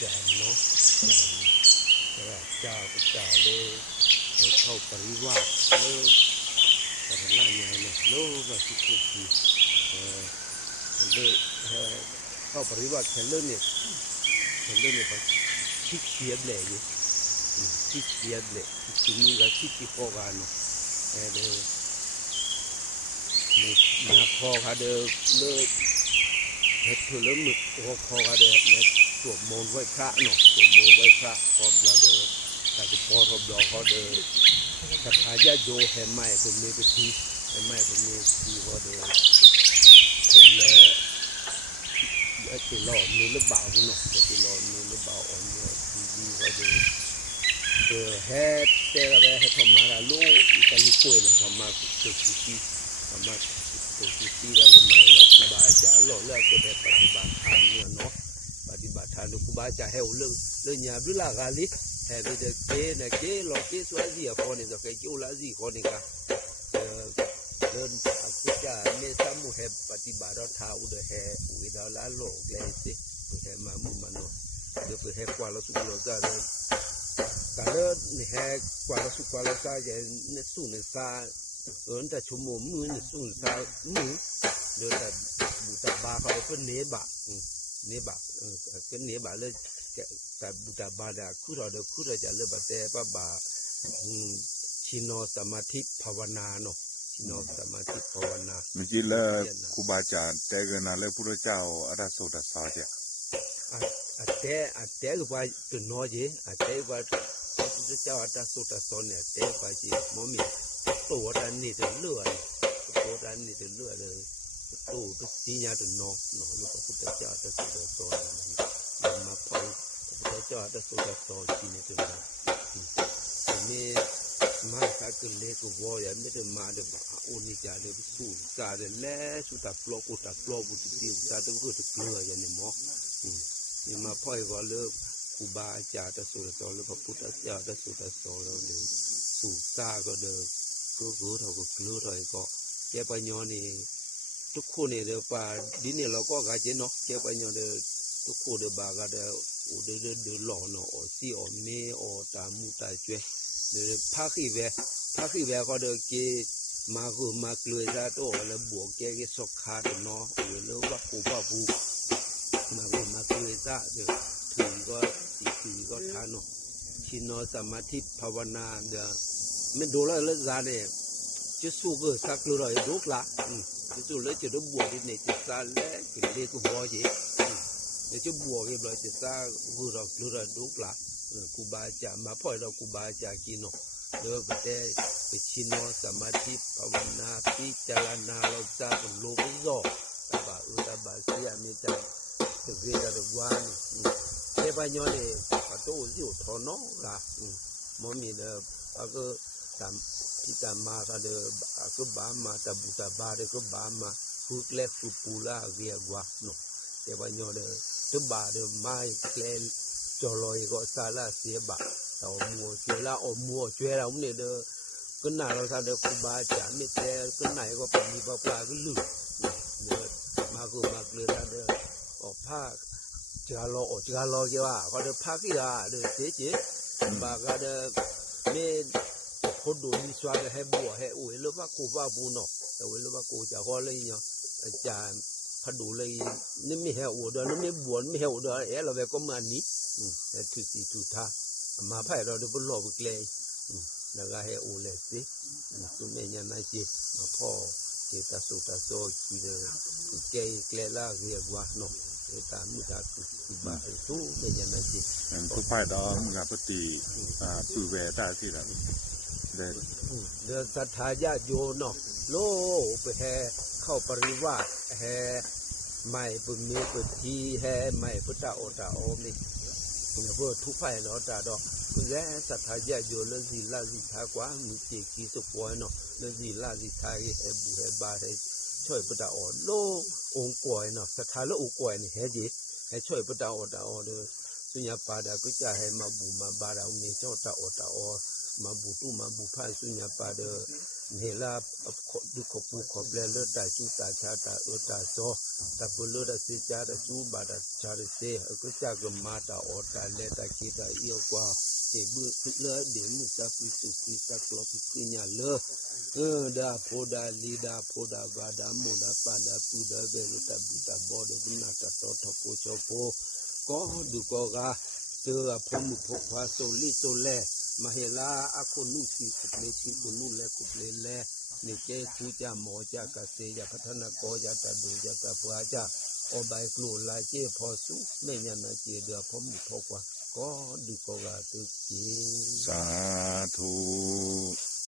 จารย์เนาะพระเจ้าพระเจ้าเลยให้เข้าปริวาสเลยแต่ละอย่างเนี่ยโลว่าสิคุที่เลยเข้าปริวาสแค่เลยเนี่ยก็คิดเสียบแหละอยู่คิดเสียบแหละที่นี่ก็คิดที่พอกันเนาะเด้อนาพอค่ะเด้อเลยเฮ็ดเพื่อเลยมึกพอค่ะเด้อและสวดมนต์ไหว้พระเนาะสวดมนต์ไหว้พระพร้อมแล้วเด้อแต่จะพอทบดอกเขาเด้อศรัทธาญาติโยมแห่ใหม่เพิ่นมีพิธีแห่ใหม่เพิ่นมีพิธีก็เด้อเป็นแล้วติลอมีหรือเปล่าเนาะติลอมีหรือเปล่าอ่อนเนี่ยดีก็เด้อเฮ็ดแต่ละแบบให้ทำมาละโลอีกลูกป่วยนะทำมาสุดที่ทำมาสุดที่แล้วใหม่แล้วครูบาอาจารย์หล่อเลิกก็ได้ปฏิบัติธรรมเนี่ยเนาะปฏิบัติธรรมครูบาอาจารย์ให้เรื่องญาบิลากาลิให้ไปเด้นะเกโลเกสวาซีพอนี่ก็เกโลาซีคนนี่ก็เดินกุจาเมตามุเฮปฏิบัติธรรมอุดเฮอุดาลาโลกเลยสิเฮมามุมโนเดี๋ยวเฮกว่าเราสุโลซาเดินกาเดินเฮกว่าเราสุกว่าเราซาจะเนสุนซาแต่ชั่วโมงมื้อนี่สุนซามื้อเดินแต่บุตบาเขาเพิ่นเนบะก็เนบะเลยแต่บุตบาดาคุเราจะเลยบัดแต่ปะบาชิโนสมาธิภาวนาเนาะชิโนสมาธิภาวนาเมื่อกี้แล้วครูบาอาจารย์แต่กันนะแล้วพระเจ้าอราโสดาสาจ้ะอาแต่ก็ว่าตัวน้อยจิอาแต่ว่าพระเจ้าอราโสดาสเนี่ยแต่ว่าจิบ่มีตัวดันนี่จะเลือดตัวดันนี่จะเลือดเลยตัวก็สิญาตัวน้อยเนาะพระพุทธเจ้าอราโสดาสเนี่ยมาพอพระเจ้าอราโสดาสจินี่ตัวน้อยมีมาสักเลก็วอยไม่ได้มาได้บ่โอนิจาได้สู้ซาได้แลสุตะปลอกอุตะปลอกบุติติซาต้องคือตะเกลืออย่างนี้หมอนี่มาพ่อยว่าเลิกครูบาอาจารย์ตะสุตะสอนหรือพระพุทธเจ้าตะสุตะสอนแล้วนี่สู้ซาก็เด้อก็เท่าก็เกลือเท่าก็แกปัญญานี่ทุกคนนี่เด้อป่าดินนี่เราก็กะเจเนาะแกปัญญาเด้อทุกคนเด้อบาก็เด้อโอเด้อหล่อเนาะอสิอเมอตามูตาจวยเด้อภาคีเวก็เด้อเกมากูมาเกลือซาโตแล้วบวกแกก็สกขาดเนาะโอ้แล้วว่ากูว่าบูมากูมาเกลือซาเด้อถึงก็สิก็ทานเนาะชิโนสมาธิภาวนาเด้อมันดูแล้วซาเนี่ยจะสู้ก็สักเลยลูกละจะสู้แล้วจะบวกนี่จะซาแล้วก็เลยก็บ่จิจะบวกเลยจะซากูเราลูกละครูบาอาจารย์มาพ่อยเราครูบาอาจารย์กินเนาะเด้อไปแต่ไปชิโนสมาธิภาวนาพิจารณาเราจะเป็นโลภโซตบะตบะเสียมีจังตึกเรียดวานเทพญอนี่ปะโตสิโทเนาะล่ะบ่มีเด้อก็ตามที่ตามมาก็เด้อก็บามาตะบุตะบาเด้อก็บามาฟุกเล็กฟุปูลาเวียกว่าเนาะเทพญอเด้อตบาเด้อไม้แคลจอลอยก็ซาลาเสียบะตอมัวเจลาอมัวจวยเราเนี่ยเด้อก็น่าเราซาเด้อครูบาอาจารย์มีแต่ก็ไหนก็ปมีปลาก็ลึกเด้อมากูมาเกลือเด้อออกภาคจกาลอเกี่ยวก็เด้อภาคที่เด้อเสจิบาก็เด้อเมคนดูนี่สวาเด้อให้บัวให้อุ้ยหรือว่ากูว่าบูเนาะแต่ว่าหรือว่ากูจะขอเลยเนาะอาจารย์พดูเลยนี่ไม่ให้อูเด้อนี่ไม่บวนไม่ให้อูเด้อเราแบบก็มานี้ทุสิทุทามาไผเราได้บ่รอบ่เกลแล้วก็ให้อูเลยสิสุเมญนาจิมาพ่อเจตสุตโสกีเด้อเกยเกลลาเรียกว่าเนาะเอตามุตาสุบาสุเมญนาจิทุกไผดอมุกปฏิสุเวตาที่ละเด้อศรัทธาญาติโยมเนาะโลไปแห่เข้าปริวาสแห่ใหม่ปุมีปุทีแห่ใหม่พุทธโอตาโอมนี่เพื่อทุกฝ่ายเนาะตาดอกคือแลศรัทธาญาติโยมและศีลสิทากว่ามีเจกีสุปอยเนาะและศีลสิทาให้บุให้บาให้ช่วยพุทธโอโลองค์กวยเนาะศรัทธาและองค์กวยนี่ให้จิให้ช่วยพุทธโอตาโอเด้อสุญญาปาดากุจาให้มาบุมาบารามีเจ้าตาโอตาโอ มาบุตุมาบุพาสุญญาปาเดเฮลาดุขปูขอบแลเลตาจุตาชาตาตาโซตาปุโลดาสิจาดาจูบาดาชาเสก็จากมาตาอตาเลตาคิตาเอียวกว่าเตบุเลเดมุตาปิสุปิสักลอปิญญาเลดาโพดาลีดาโพดาวาดาโมดาปาดาปูดาเบรุตาบุตาบอดบุนาตาโตทโพโชโพก็ดูก็กาเจอพมุพกพาโซลิโซแลมาเฮลาอะโคนุสิคุเลชิคุนุแลคุเลแลนี่เจคูจาหมอจากเสยพัฒนากอยาตาดูยาตาปาจาอบายกลูลาเจพอสุแม่ญาณเจเดพมุพกว่าก็ดูก็กาตุจิ สาธุ